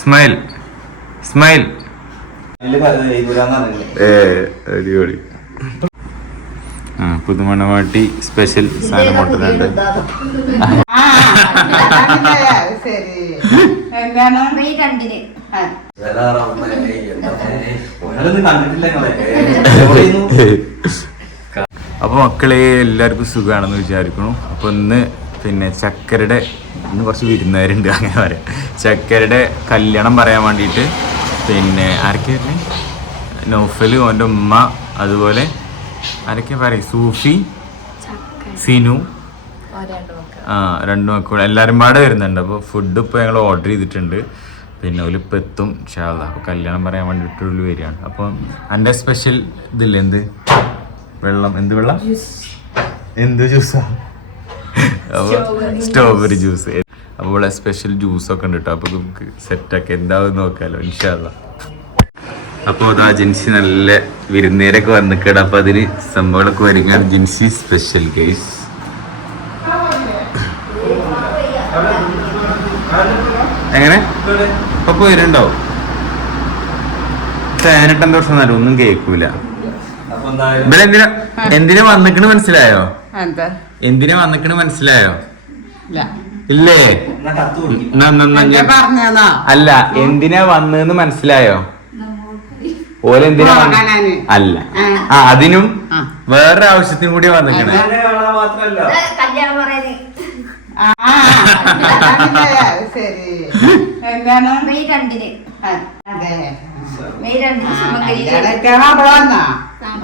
Smile smile ഏ അടിപൊളി. ആ പുതുമണവാട്ടി സ്പെഷ്യൽ സാധനം കൊണ്ടുവരുന്നുണ്ട് ശരി എന്താണ് മെയ് രണ്ടിന് ഓനൊന്നും കണ്ടിട്ടില്ല ഞങ്ങളെ എവിടെയിരുന്നു? അപ്പൊ മക്കളെ എല്ലാവർക്കും സുഖമാണെന്ന് വിചാരിക്കുന്നു. അപ്പൊ ഇന്ന് പിന്നെ ചക്കരയുടെ ഇന്ന് കുറച്ച് വിരുന്നുകാരുണ്ട് അങ്ങനെ പറയാം. ചെക്കരുടെ കല്യാണം പറയാൻ വേണ്ടിയിട്ട്. പിന്നെ ആരൊക്കെയായിരുന്നു നൗഫൽ ഓന്റെ ഉമ്മ അതുപോലെ ആരൊക്കെ പറയും സൂഫി സിനു. ആ രണ്ടു മക്കൾ എല്ലാവരും പാടെ വരുന്നുണ്ട്. അപ്പോൾ ഫുഡ് ഇപ്പോൾ ഞങ്ങൾ ഓർഡർ ചെയ്തിട്ടുണ്ട്. പിന്നെ ഒരു ഇപ്പം എത്തും ഷാള അപ്പോൾ കല്യാണം പറയാൻ വേണ്ടിയിട്ടുള്ള വരികയാണ്. അപ്പം എന്റെ സ്പെഷ്യൽ ഇതില്ലേ? എന്ത്? വെള്ളം. എന്ത് വെള്ളം? എന്ത് ജ്യൂസാ അപ്പോൾ സ്ട്രോബെറി ജ്യൂസ് അപ്പോൾ ഇവിടെ സ്പെഷ്യൽ ജ്യൂസൊക്കെ ഉണ്ട് കേട്ടോ അപ്പോൾ നമുക്ക് സെറ്റാക്കി എന്താവും നോക്കാമല്ലോ ഇൻഷാല്ല അപ്പോൾ അതാ ജിൻസി നല്ല വിരുന്നേരൊക്കെ വന്നിക്കട അപ്പോൾ അതിന് സംഭവങ്ങളൊക്കെ വരുന്ന ജിൻസി സ്പെഷ്യൽ കേസ് എങ്ങനെ? പപ്പ വരുന്നുണ്ടോ പതിനെട്ടാം പ്രശ്നം ഒന്നും കേൾക്കൂല. എന്തിനാ എന്തിനാ വന്നിക്കണ് മനസ്സിലായോ? എന്തിനാ വന്നിക്കണ് മനസ്സിലായോ ഇല്ല അല്ല എന്തിനാ വന്നെന്ന് മനസ്സിലായോ ഓരെന്തിനാ. അല്ല ആ. അതിനും വേറൊരു വേറെ ആവശ്യത്തിനും കൂടി വന്നിക്കണേ ശരി എന്താണ് മെയ്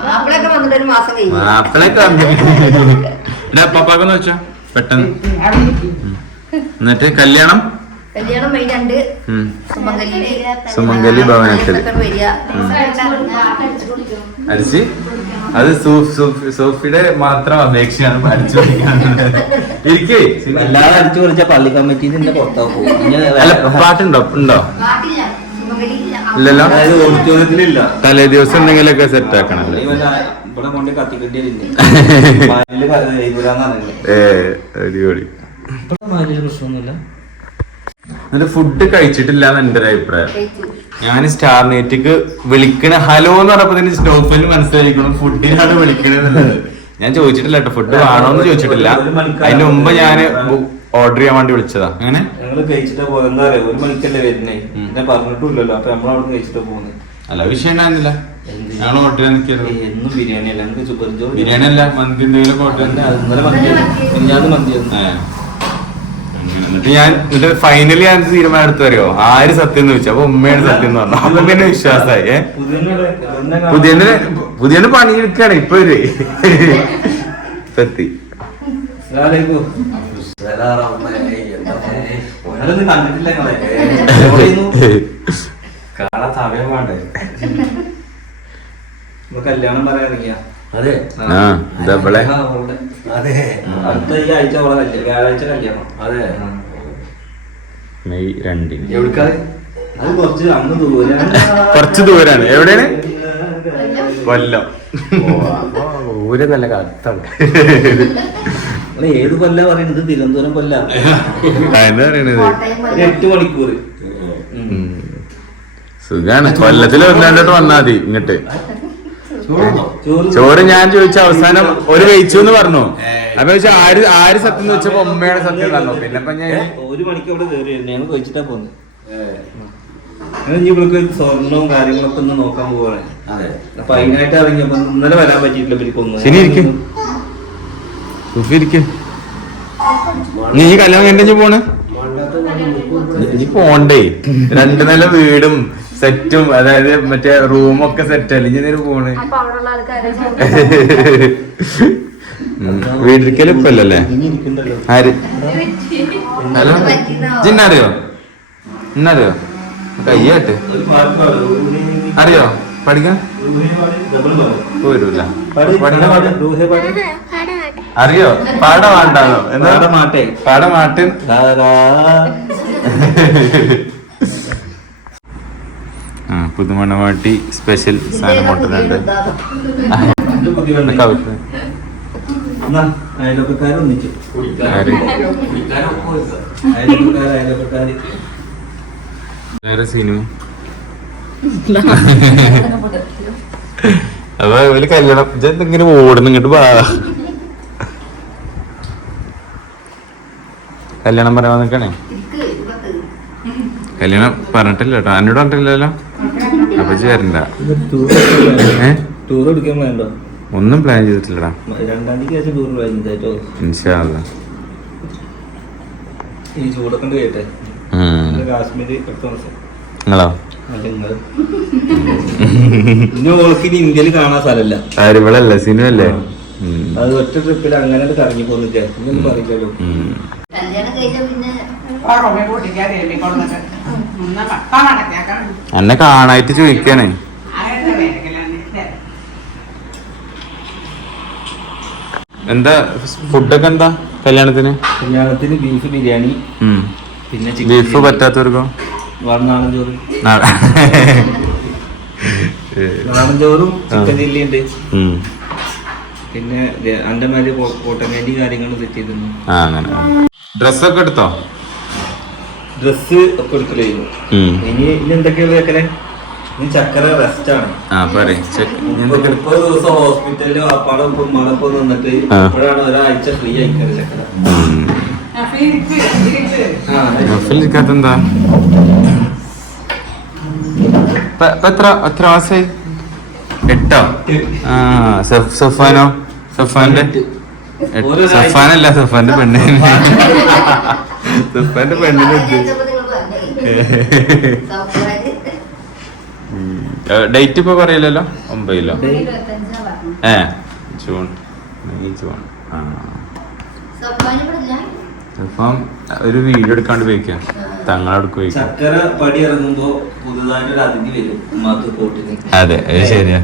മാപ്പിളൊക്കെ വന്നിട്ട് ഒരു മാസം കഴിഞ്ഞു. മാപ്പിളൊക്കെ വന്നിട്ട്. പപ്പാക്കൊന്ന് വെച്ചോ പെട്ടെന്ന്. എന്നിട്ട് കല്യാണം? കല്യാണം മെയ് രണ്ട് ഉം. സുമംഗലിയിൽ സുമംഗലി ഭവനത്തിൽ. അരിച്ച് അത് സോഫിയുടെ മാത്രം അപേക്ഷയാണ് അടിച്ചു ഇരിക്കേ. അല്ലാതെ അടിച്ചു കുറിച്ച പള്ളി കമ്മിറ്റിന്റെ അല്ല പാട്ടുണ്ടോ? ഉണ്ടോ? ഇല്ലല്ലോ? തലേ ദിവസം എന്തെങ്കിലുമൊക്കെ സെറ്റ് ആക്കണല്ലോ ഏ അടിപൊളി. എന്നിട്ട് ഫുഡ് കഴിച്ചിട്ടില്ല എന്ന് എന്റെ ഒരു അഭിപ്രായം. ഞാൻ സ്റ്റാർനേറ്റിക്ക് വിളിക്കണ ഹലോ എന്ന് പറഞ്ഞപ്പോ തന്നെ സ്റ്റോപ്പിന് മനസ്സിലായിരിക്കണം ഫുഡിനാണ് വിളിക്കണത് ഞാൻ ചോദിച്ചിട്ടില്ല കേട്ടോ ഫുഡ് വേണോന്ന് ചോദിച്ചിട്ടില്ല. അതിന് മുമ്പ് ഞാൻ ഓർഡർ ചെയ്യാൻ വേണ്ടി വിളിച്ചതാ. അങ്ങനെ ഞങ്ങൾ കഴിച്ചിട്ട് പോകുന്നത് എന്താ പറയാ ഒരു മണിക്കല്ലേ വരുന്നേ. പിന്നെ പറഞ്ഞിട്ടില്ലല്ലോ അപ്പൊ നമ്മളവിടെ കഴിച്ചിട്ട് പോകുന്നത് അല്ല വിഷയം ഉണ്ടായിരുന്നില്ല. ഓർഡർ ചെയ്യാൻ നിൽക്കരുത് എന്നും ബിരിയാണി അല്ല. ഞങ്ങൾക്ക് ബിരിയാണി അല്ല മന്തി എന്തെങ്കിലും ഓർഡർ ഇന്നലെ മന്തി മിനിഞ്ഞാന്ന് മന്തി എന്നിട്ട് ഞാൻ എന്നിട്ട് ഫൈനലി ഞാൻ തീരുമാനം എടുത്തു അറിയോ? ആര് സത്യം എന്ന് ചോദിച്ചു. അപ്പൊ ഉമ്മയാണ് സത്യം എന്ന് പറഞ്ഞു. അപ്പൊ പിന്നെ വിശ്വാസമായി പുതിയ പുതിയ പണിയെടുക്കാണ് ഇപ്പൊ ഒരു. സത്തി കണ്ടിട്ടില്ല? കാണാൻ സമയം വേണ്ടേ കല്യാണം ഇറങ്ങിയ അതെ ആ ഇതാ ഇവളെ അതെ അടുത്ത ഈ ആഴ്ച കല്യാണം വ്യാഴാഴ്ച കല്യാണം അതെ മെയ് രണ്ടിന് എവിടുക്കാതെ അത് കുറച്ച് അങ്ങ് ദൂരെ കുറച്ച് ദൂരാണ് എവിടെയാണ് കൊല്ലം ഊര് നല്ല കത്താണ് നിങ്ങൾ ഏത് കൊല്ല പറയുന്നത് തിരുവനന്തപുരം കൊല്ല. എന്താ പറയണത്. എട്ട് മണിക്കൂർ. സുഖാണ്. കൊല്ലത്തിൽ ഒന്നാണ്ടോട്ട് വന്നാ മതി ഇങ്ങട്ട്. ചോറ് ചോറ് ഞാൻ ചോദിച്ച അവസാനം ഒരു വെയിച്ചു എന്ന് പറഞ്ഞു അപ്പൊ ചോദിച്ചാൽ ആര് ആര് സത്യം എന്ന് വെച്ചപ്പോ ഉമ്മയുടെ സത്യം പറഞ്ഞു. പിന്നെ ഇപ്പൊ ഞാൻ ഒരു മണിക്ക് അവിടെ കയറി ഞങ്ങൾ കഴിച്ചിട്ടാ പോന്നെ. ഇവൾക്ക് സ്വർണവും കാര്യങ്ങളൊക്കെ ഒന്ന് നോക്കാൻ പോവാണ്. അപ്പൊ അതിനായിട്ട് ഇറങ്ങിയപ്പോ ഇന്നലെ വരാൻ പറ്റിയിട്ടില്ല ഇവർക്കൊന്നും. സുഫി ഇരിക്ക്. നീ കല്യാണം കഴിഞ്ഞു പോണ്? നീ പോണ്ടേ. രണ്ടു നില വീടും സെറ്റും അതായത് മറ്റേ റൂമൊക്കെ സെറ്റ് അല്ലേ ഇനി പോണ്? വീട്ടിരിക്കലും ഇപ്പൊ അല്ലല്ലേ ആര്? ഹലോ? ജിന്നറിയോ ഇന്നറിയോ കയ്യാട്ട് അറിയോ? പഠിക്കാൻ? പോരൂല. അറിയോ? പാടമാട്ടാണോ എന്താ? പാട പാടമാട്ടിൻ പുതുമണവാട്ടി സ്പെഷ്യൽ സാധനം കൊണ്ടുവരുന്നുണ്ട് വേറെ സിനിമ അപ്പൊ ഇവർ കല്യാണം ഇങ്ങനെ ഓടുന്നു? ഇങ്ങോട്ട് വാ. കല്യാണം പറയാൻ നിൽക്കണേ. കല്യാണം പറഞ്ഞിട്ടില്ല കേട്ടോ. എന്നോട് പറഞ്ഞിട്ടില്ലല്ലോ. അപ്പൊ ചേരണ്ട ഒന്നും പ്ലാൻ ചെയ്തിട്ടില്ലടാ. നിങ്ങളോ ഇനി ഇന്ത്യയിൽ കാണാൻ സ്ഥലമല്ല. അരുവളല്ല സിനിമ അല്ലേ അത് ഒറ്റ ട്രിപ്പിൽ അങ്ങനെ കറങ്ങി പോന്നില്ല ഇനി പറയില്ലല്ലോ. എന്നെ കാണായിട്ട് ചോദിക്കാണ്. എന്താ ഫുഡൊക്കെ എന്താ കല്യാണത്തിന്? കല്യാണത്തിന് ബീഫ് ബിരിയാണി. പിന്നെ ബീഫ്. പറ്റാത്തവർക്കോ? നാടൻ ചോറ് ചിക്കൻ ചില്ലി ഉണ്ട് പിന്നെ അന്റെ മാതിരി കോട്ടങ്ങാറ്റി കാര്യങ്ങളും സെറ്റ് ചെയ്തിരുന്നു. അങ്ങനെ. ഡ്രസ്സൊക്കെ എടുത്തോ? ഡ്രസ് ഒക്കെ എടുക്കലായിരുന്നു. ഇനി ഇനി എന്തൊക്കെയാ വെക്കലേ? ഇനി ചക്കര റെസ്റ്റ് ആണ്. മുപ്പത് ദിവസം ഹോസ്പിറ്റലിലും അപ്പാടും മടപ്പ് നിന്നിട്ട്. ഇപ്പോഴാണ് ഒരാഴ്ച ഫ്രീ ആയിക്കാറ് ചക്കര ഇപ്പൊ എത്ര എത്ര മാസായി? എട്ടോ? ആ സഫ്- സഫാനോ? സഫാന്റെ? സഫാനല്ല സഫാന്റെ പെണ്ണ്. സഫാന്റെ പെണ്ണിന് ഡേറ്റ് ഇപ്പൊ പറയില്ലല്ലോ? ഒമ്പതിലോ. ഏ ജൂൺ. May June. ആ? ഇപ്പം ഒരു വീഡിയോ എടുക്കാണ്ട് പോയിക്കാം. തങ്ങളടുക്ക് പോയിക്കാം. ചക്കര പടി ഇറങ്ങുമ്പോ പുതുതായിട്ട് ഒരു അതിഥി വരും ഉമ്മാക്ക് കോട്ടിന്. അതെ അത് ശരിയാ.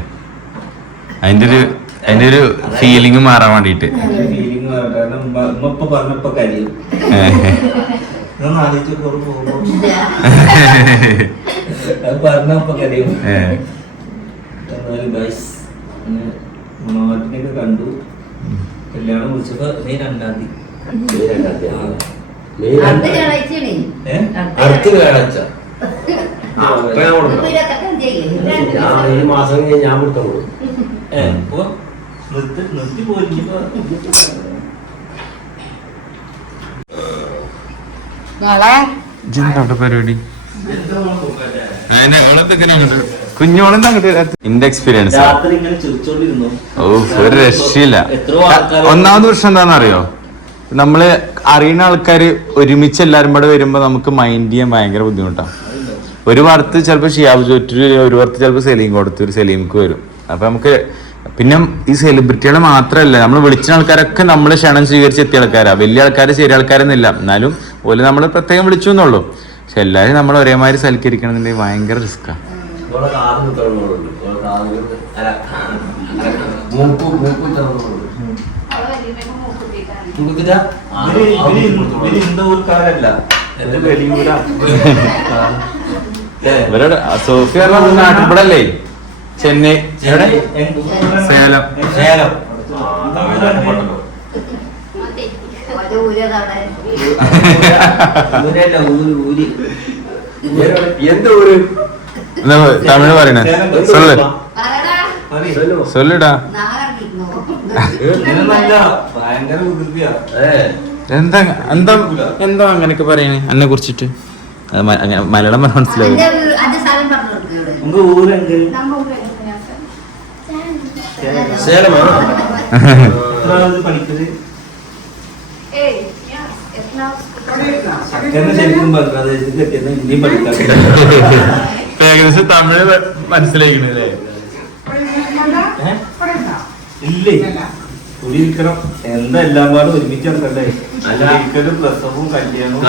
അതിന്റെ ഒരു അതിന്റെ ഒരു ഫീലിംഗ് മാറാൻ വേണ്ടിട്ട് ഫീലിംഗ് കാരണം ഉമ്മ ഉമ്മ ഇപ്പൊ പറഞ്ഞപ്പോ കരിയും. ഇതൊന്ന് ആലോചിച്ച് കുറവ് പോകുമ്പോ അത് പറഞ്ഞപ്പോ കരിയും. എന്നാലും ഗൈസ് മണവാട്ടിനെയൊക്കെ കണ്ടു. കല്യാണം മെയ് രണ്ടാം തീയതി. അടുത്ത വ്യാഴാഴ്ച ഈ മാസം കഴിഞ്ഞ് ഞാൻ കൊടുത്തോളൂ നിർത്തി എന്താ പരിപാടി? കുഞ്ഞോളെന്താ എക്സ്പീരിയൻസ് ഓ ഒരു രക്ഷയില്ല. ഒന്നാമത് വർഷം എന്താണെന്ന് നമ്മൾ അറിയുന്ന ആൾക്കാര് ഒരുമിച്ച് എല്ലാരും കൂടെ വരുമ്പോ നമുക്ക് മൈൻഡ് ചെയ്യാൻ ഭയങ്കര ബുദ്ധിമുട്ടാണ് ഒരു വർത്ത് ചിലപ്പോൾ ഷിയാബ് ചോറ്റൊരു ഒരു വാർത്ത് ചിലപ്പോൾ സലീം ഒരു സലീംക്ക് വരും. അപ്പൊ നമുക്ക് പിന്നെ ഈ സെലിബ്രിറ്റികളെ മാത്രമല്ല നമ്മൾ വിളിച്ച ആൾക്കാരൊക്കെ നമ്മൾ ക്ഷണം സ്വീകരിച്ച് എത്തിയ ആൾക്കാരാ. വലിയ ആൾക്കാർ ചെറിയ ആൾക്കാരൊന്നുമില്ല. എന്നാലും ഓൽ നമ്മൾ പ്രത്യേകം വിളിച്ചു എന്നുള്ളൂ. പക്ഷെ എല്ലാവരും നമ്മൾ ഒരേമാതിരി സൽക്കരിക്കണമെന്നുണ്ടെങ്കിൽ ഭയങ്കര റിസ്ക്കാണ് ഇവിടെ കാറിന് തുറന്നുണ്ട് ഇവിടെ കാറിന് അല്ല മൂക്ക് മൂക്ക് തുറന്നുണ്ട് മൂക്കിട്ടാ ഇവർ എന്റെ വെളിയൂരാ ഇവരുടെ സോഫിയ നാട്ടിൽപ്പെടല്ലേ ചെന്നൈ. സേലം. സേലം. തമിഴ് പറയണേ. സൊല്ലുടാ. എന്താ എന്താ എന്താ അങ്ങനെയൊക്കെ പറയണേ? എന്നെ കുറിച്ചിട്ട്. മലയാളം പറഞ്ഞാ മനസ്സിലാവും. തമിഴ് അന്റെ സ്ഥലം പറഞ്ഞു കൊടുക്ക് ഇവിടെ. നമുക്ക് ഊരെങ്കിൽ സേലമാണോ എത്ര ആൾ പഠിച്ചത് ചക്കനെ ശരിക്കും ബംഗ്ലാദേശിൽ കെട്ടിയത് ഇനിയും പഠിക്കാൻ ഏകദേശം തമിഴ് മനസ്സിലാക്കണല്ലേ ഏ? ഇല്ലേ? കുടിയിരിക്കണം എന്താ എല്ലാം പാടും ഒരുമിച്ച് നടക്കണ്ടേ? കുടിയിരിക്കലും പ്രസവവും കല്യാണവും.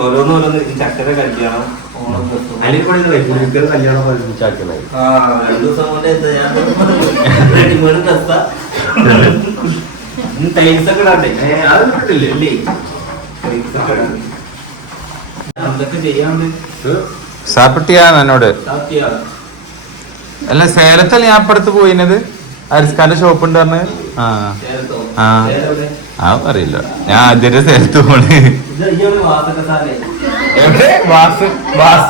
ഓരോന്നോരോന്ന് ഈ ചക്കര കല്യാണം ഓണം പ്രസവം. കല്യാണം ആ രണ്ടു ദിവസം കൊണ്ട് എന്താ ഞാൻ റെഡിമേഡ് ഡ്രസ്സാ ടൈൽസ് ഒക്കെ ഇടാണ്ടേ? ഏ, അത് കിട്ടില്ലേ? ഇല്ലേ? ടൈൽസ് ഒക്കെ ഇടാണ്ട് എന്തൊക്കെ ചെയ്യാണ്ട് സാപ്പിട്ടിയാണ് എന്നോട്. സാധ്യത അല്ല സേലത്തല്ല ഞാൻ അപ്പുറത്ത് പോയിനത്. അരിസ്കാന്റെ ഷോപ്പ് ഉണ്ട് പറഞ്ഞ്. ആ. ആ. പറയില്ല ഞാൻ ആദ്യത്തെ സേലത്ത് പോണ് എവിടെ? വാസ വാസ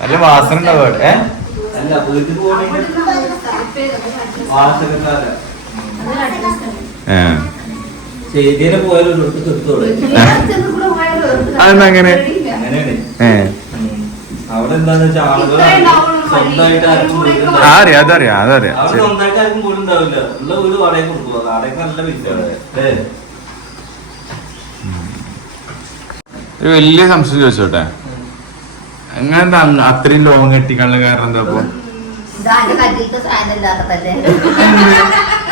നല്ല വാസന ഉണ്ടാവും ഏ? അല്ല അതെന്താ അങ്ങനെ. അവിടെ എന്താന്ന് വെച്ചാൽ ആളുകൾ സ്വന്തമായിട്ട് ആർക്കും വീടുണ്ടാവില്ല. ആ അറിയാം അതറിയാം അതറിയാം. അവിടെ ശരി. സ്വന്തമായിട്ട് ആർക്കും വീടുണ്ടാവില്ല ഉള്ള വീട് വാടക കൊടുക്കുക വാടക നല്ല ഒരു വലിയ സംശയം ചോദിച്ചോട്ടെ? എങ്ങനെന്താ അങ്ങ് അത്രയും ലോങ് കെട്ടിക്കാനുള്ള കാരണം എന്താ അപ്പൊ ഇതാന്റെ കല്ലിട്ട് സാധനം ഇല്ലാത്തതല്ലേ?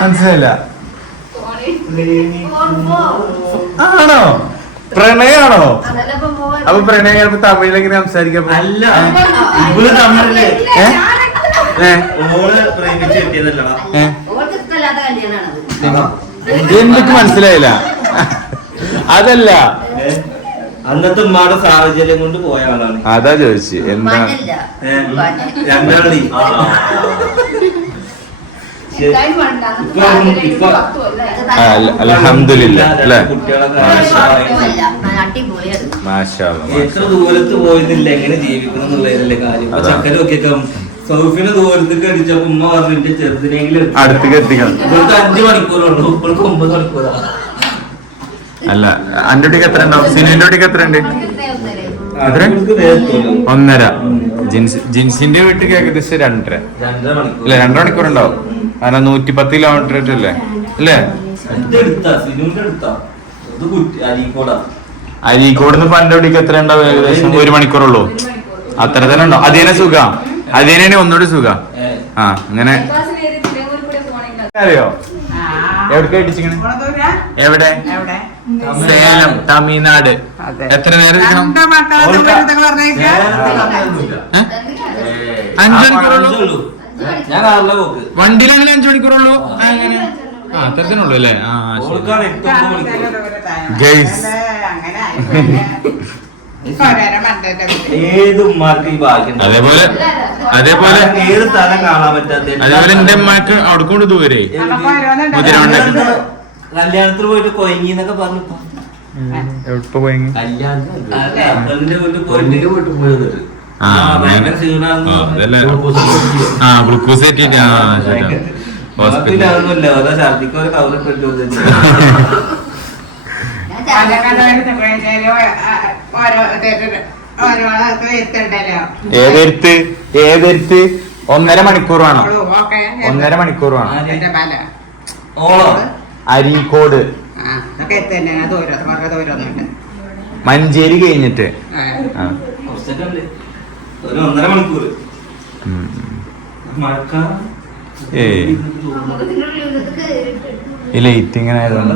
മനസ്സിലായില്ല. ആണോ? പ്രണയാണോ? അപ്പൊ പ്രണയം ചിലപ്പോ തമിഴിൽ എങ്ങനെ സംസാരിക്കാൻ അല്ല ഇവൾ? ഓൾ പ്രേമിച്ച് കിട്ടിയതല്ലടാ. എനിക്ക് മനസ്സിലായില്ല. അതല്ല? അന്നത്തെ ഉമ്മാടെ സാഹചര്യം കൊണ്ട് പോയ ആളാണ്. അതാ ചോദിച്ചു എന്താ? മഞ്ഞല്ല ഏ? രണ്ടാളി. ആ, അല്ല- എത്ര. ദൂരത്ത് പോയിരുന്നില്ല എങ്ങനെ ജീവിക്കണം കാര്യം. സൗഫിനെ ദൂരത്തേക്ക് അടിച്ചപ്പോ ഉമ്മ പറഞ്ഞിട്ട് ചെറുതിനെങ്കിലും എടുത്ത്. അടുത്തേക്ക് എത്തിക്കണം. ഇവൾക്ക് അഞ്ചു മണിക്കൂറുള്ളൂ. ഇവൾക്ക് ഒമ്പത് മണിക്കൂറാ. അല്ല അന്റെ എത്ര ഉണ്ടാവും സിനിമയുടെ എത്ര ഉണ്ട് എത്ര? ഒന്നര. ജിൻസ് ജിൻസിന്റെ വീട്ടിൽ ഏകദേശം രണ്ടര. അല്ലെ രണ്ടര മണിക്കൂർ. ഉണ്ടാവും കാരണം നൂറ്റി പത്ത് കിലോമീറ്റർ അല്ലേ അല്ലേ അരീക്കോടാ. നിന്ന് പണ്ട് കുട്ടിക്ക് എത്ര ഉണ്ടാവും? ഏകദേശം ഒരു മണിക്കൂറുള്ളൂ. അത്ര തന്നെ ഉണ്ടാവും. അതിനെ അത് അതിനെ ഒന്നുകൂടി സുഖ. ആ അങ്ങനെ. അറിയോ? എവിടേക്ക് അടിച്ചിങ്ങനെ എവിടെ? എവിടെ? സേലം തമിഴ്നാട്. എത്ര നേരം അഞ്ചു മണിക്കൂറുള്ളൂ വണ്ടിയിലാണെങ്കിൽ അഞ്ചു മണിക്കൂറുള്ളൂ ആ, എങ്ങനെ? ആ അത്രത്തിനുള്ളൂ അല്ലേ? ആ ശരി. ഏത് ഉമ്മാർക്ക് ഈ ഭാഗ്യം അതേപോലെ അതേപോലെ ഏത് സ്ഥലം കാണാൻ പറ്റാത്ത അതേപോലെ എന്റെ അമ്മയ്ക്ക് അവിടെ കൊണ്ട് ദൂരെ. കല്യാണത്തിൽ പോയിട്ട് കൊയങ്ങി? കൊയങ്ങിന്നൊക്കെ പറഞ്ഞു ഹോസ്പിറ്റലൊന്നുമില്ല ഓരോ ഛർദിക്ക് ഒരു കവറിട്ട് ഏതെടുത്ത് ഏതെടുത്ത് ഒന്നര മണിക്കൂർ വേണം. ഒന്നര മണിക്കൂർ വേണം. അരീക്കോട്. മഞ്ചേരി കഴിഞ്ഞിട്ട്. ഈ ലൈറ്റ് ഇങ്ങനെ നല്ല ആയതുകൊണ്ട്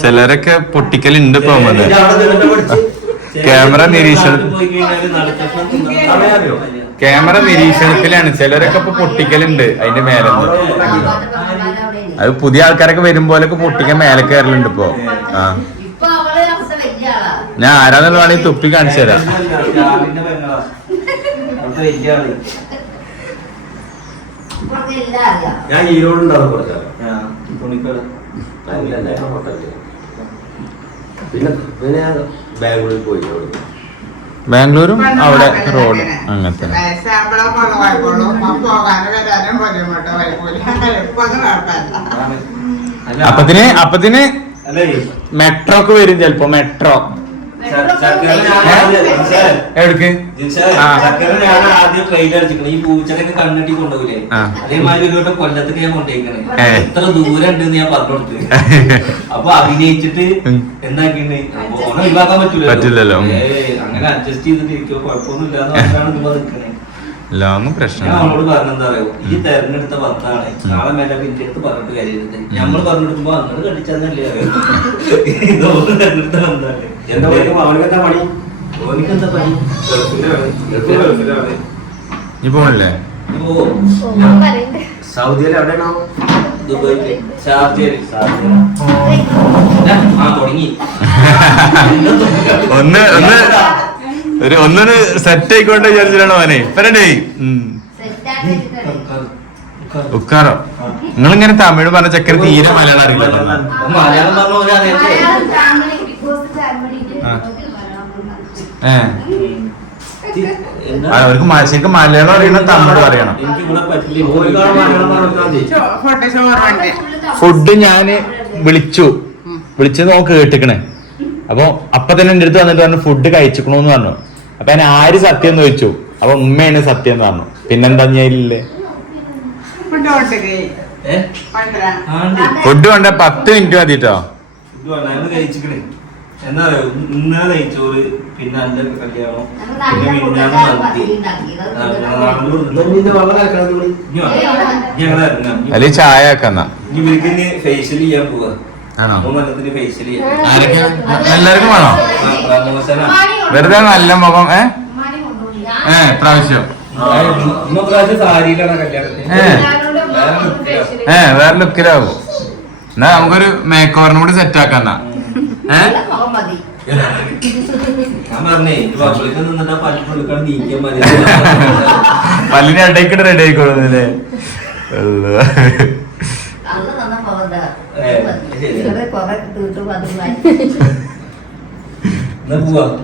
ചിലരൊക്കെ പൊട്ടിക്കലുണ്ട് ഇപ്പൊ ക്യാമറ നിരീക്ഷണ? ക്യാമറ നിരീക്ഷണത്തിലാണ് ചിലരൊക്കെ ഇപ്പൊ പൊട്ടിക്കലുണ്ട് അതിന്റെ മേലെ അത് പുതിയ ആൾക്കാരൊക്കെ വരുമ്പോലൊക്കെ പൊട്ടിക്കാൻ മേലെ കയറലുണ്ട് ഇപ്പോ. ആ. ഇപ്പൊ അവൾ അവസ്ഥ വലിയ ഞാൻ ആരാന്നുള്ള വേണമെങ്കിൽ തുപ്പി കാണിച്ചു തരാം. ഞാൻ ഈരോട് ഉണ്ടാവും കുറച്ചാ. ആ, തുണിക്കട പിന്നെ പിന്നെ ബാംഗ്ലൂരിൽ പോയി അവിടെ. ബാംഗ്ലൂരും അവിടെ റോഡ് അങ്ങനത്തെ അപ്പത്തിന് അപ്പത്തിന് മെട്രോ ഒക്കെ വരും ചെലപ്പോ മെട്രോ. ചക്കര ഞാൻ ആദ്യം- ഞാൻ ആദ്യം ട്രെയിൻ അടിച്ചിരിക്കണം. ഈ പൂച്ചനൊക്കെ കണ്ണിട്ടി കൊണ്ടുപോയില്ലേ ആ. അതേമാതിരി ഒരു വട്ടം കൊല്ലത്തേക്ക് ഞാൻ കൊണ്ടുപോയിക്കണേ. എത്ര ദൂരം ഉണ്ടെന്ന് ഞാൻ പറഞ്ഞു കൊടുത്തു അപ്പൊ അഭിനയിച്ചിട്ട്. എന്താക്കിണ്ട് ഓണം ഒഴിവാക്കാൻ പറ്റില്ലല്ലോ, അങ്ങനെ അഡ്ജസ്റ്റ് ചെയ്തിട്ട് ഇല്ലാന്ന് പറഞ്ഞാണ് നിൽക്കണേ ലോങ്ങും പ്രശ്നം നമ്മൾ പറഞ്ഞെന്താ അറിയോ? ഈ തെരഞ്ഞെടുത്ത ഭർത്താവാണ് നാളെ മേലെ പിന്നെ അടുത്ത് പറഞ്ഞിട്ട് കാര്യമില്ല നമ്മൾ പറഞ്ഞെടുക്കുമ്പോ അങ്ങനെ കടിച്ചെന്നല്ലേ അറിയോ? ഇതോട് തെരഞ്ഞെടുത്ത ബന്ധാണ് എന്താ പറയുക അവനക്കെന്താ പണി? ഓനിക്കെന്താ പണി? ഇപ്പൊ പോണില്ലേ? സൗദിയിൽ എവിടെയാണോ? ദുബായിൽ. ഷാർജയിൽ ആ തുടങ്ങി. ഒന്ന് ഒന്ന്. ഒരു ഒന്നിന് സെറ്റ് ആയിക്കോട്ടെ വിചാരിച്ചിട്ടാണ് മോനെ പറയണ്ടേ ഉക്കാറോ? നിങ്ങൾ ഇങ്ങനെ തമിഴ് പറഞ്ഞ ചക്കര തീരെ മലയാളം അറിയില്ല അവർക്ക് ശരിക്കും മലയാളം അറിയണം തമിഴ് അറിയണം. ഫുഡ് ഞാൻ വിളിച്ചു. വിളിച്ചത് നോക്ക് കേട്ടിക്കണേ. അപ്പൊ അപ്പൊ തന്നെ എന്റെ അടുത്ത് വന്നിട്ട് പറഞ്ഞു ഫുഡ് കഴിച്ചിക്കണോന്ന് പറഞ്ഞു. അപ്പൊ ഞാൻ ആര് സത്യം എന്ന് ചോദിച്ചു? അപ്പൊ ഉമ്മയാണ് സത്യം എന്ന് പറഞ്ഞു. പിന്നെന്താ ഞാനില്ലേ ഫുഡ് വേണ്ട പത്ത് മിനിറ്റ് മതിട്ടോ? ഇന്നലെ നെയ്ച്ചോറ് പിന്നെ അന്റെ കല്യാണം അല്ലെങ്കിൽ ചായ ആക്കാന്നാ? ഇവർക്ക് ഫേഷ്യൽ ചെയ്യാൻ പോവാ. ആണോ? ഫേഷ്യൽ ചെയ്യാം. എല്ലാവർക്കും വേണോ? ആ. വെറുതെ നല്ല മുഖം ഏ? ഏ പ്രാവശ്യം. ഏ. വേറെ ലുക്കിലാവും എന്നാ നമുക്കൊരു മേക്ക് ഓവറിനും കൂടി സെറ്റ് ആക്കാന്നാ. ഏ? മതി. ഞാൻ പറഞ്ഞേ ഈ പബ്ലിക്ക് നിന്നിട്ട് ആ പല്ല് കൊടുക്കാൻ നീക്കാൻ മതി പല്ലിന് ഇടയ്ക്കിട്ട് റെഡി ആയിക്കോളുന്നില്ലേ അന്ന്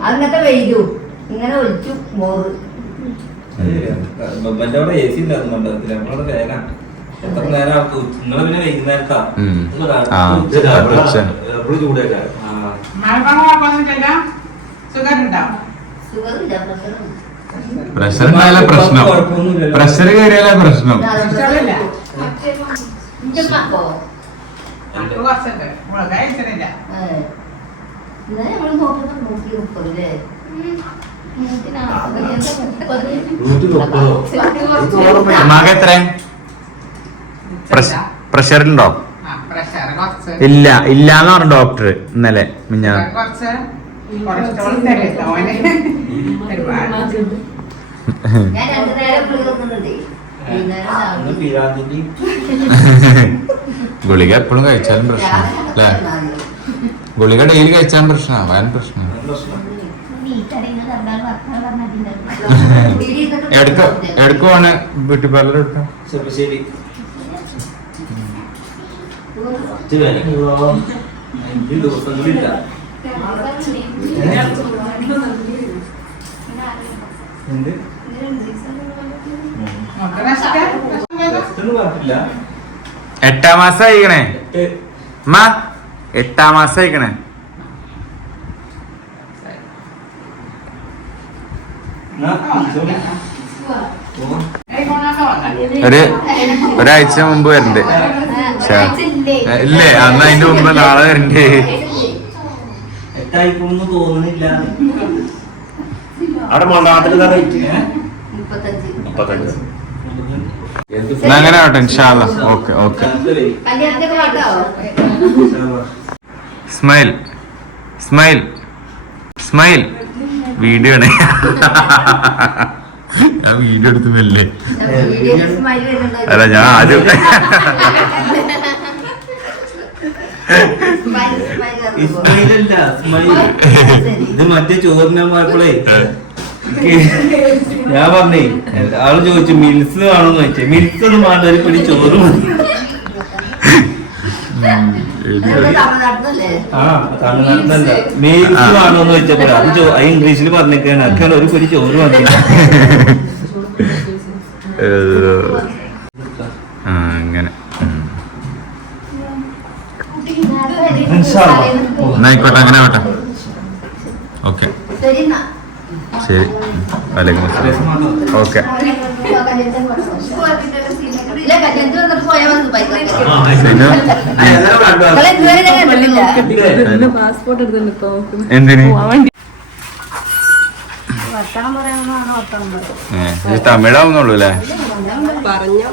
അങ്ങനത്തെ വെയിലു. ഇങ്ങനെ ഒഴിച്ചു മോറ്. അവിടെ എ സി ഇല്ലാത്ത മണ്ഡലത്തിൽ നമ്മളവിടെ വേഗം എത്ര നേരം ആക്കും? നിങ്ങൾ പിന്നെ വൈകുന്നേരത്താ. എപ്പോഴും ചൂടേക്കാ? പ്രഷർ ഉണ്ടായാലേ പ്രശ്നം. പ്രഷർ കയറിയാലേ പ്രശ്നം. കുറച്ചുണ്ട്. മുളക് ഇന്നലെ നമ്മൾ നോക്കുമ്പോൾ നൂറ്റി മുപ്പത് അല്ലേ പ്രഷറിലുണ്ടോ? ആ പ്രഷർ കുറച്ച്. ഇല്ല ഇല്ല എന്ന് പറഞ്ഞു ഡോക്ടർ ഇന്നലെ മിഞ്ഞാ ഗുളിക എപ്പോഴും കഴിച്ചാലും പ്രശ്നം അല്ലേ? ഗുളിക ഡെയിലി കഴിച്ചാൽ പ്രശ്നമാണ് വൻ പ്രശ്നം. എടുക്കുവാണ് എടുക്ക എടുക്ക ബ്യൂട്ടി പാർലർ എടുക്ക. എന്ത്? എട്ടാം മാസം ആയിക്കണേ എട്ട്. അമ്മ എട്ടാം മാസം. ഒരു ഒരാഴ്ച മുമ്പ് വരണ്ട്. ഇല്ലേ? അന്ന് അതിന്റെ മുമ്പ് നാളെ വരണ്ടേ. തോന്നുന്നില്ല അവിടെ അങ്ങനെ ആവട്ടെ ഇൻഷാല്ല okay okay. Smile smile smile video ആണ്. ഞാൻ വീഡിയോ എടുത്ത് മെല്ലെ. സ്മൈൽ വരുന്നുണ്ടോ അല്ല ഞാൻ ആദ്യം ഇത് മറ്റേ ചോറിനാൻ പോയപ്പോഴേ ഞാൻ പറഞ്ഞേ ആൾ ചോദിച്ചു മിൽസ് കാണുന്നു വെച്ചേ മിൽസ് ഒന്നും വേണ്ട ഒരു പിടി ചോറ് മതി. തമിഴ്നാട്ടിലല്ലേ? മിൽസ് വേണോന്ന് ചോദിച്ചപ്പോഴേ അത് ഇംഗ്ലീഷിൽ പറഞ്ഞേക്കാണ്. അക്കാണ് ഒരു പൊരി ചോറ് മതി അങ്ങനെ. ആയിക്കോട്ടെ അങ്ങനെ ആവട്ടെ. ഓക്കെ. ശരി വലൈക്കും ഓക്കെ ഇല്ല കല്യാണത്തിന് വന്നിട്ട് പോയാൽ മതി ബൈക്കൊക്കെ സിനു നിങ്ങളെ ഇതുവരെ ഞാൻ കണ്ടിട്ടില്ല പാസ്പോർട്ട് ഇപ്പൊ എന്തിന്? തമിഴാവുന്നുള്ളൂ അല്ലേ? പറഞ്ഞു.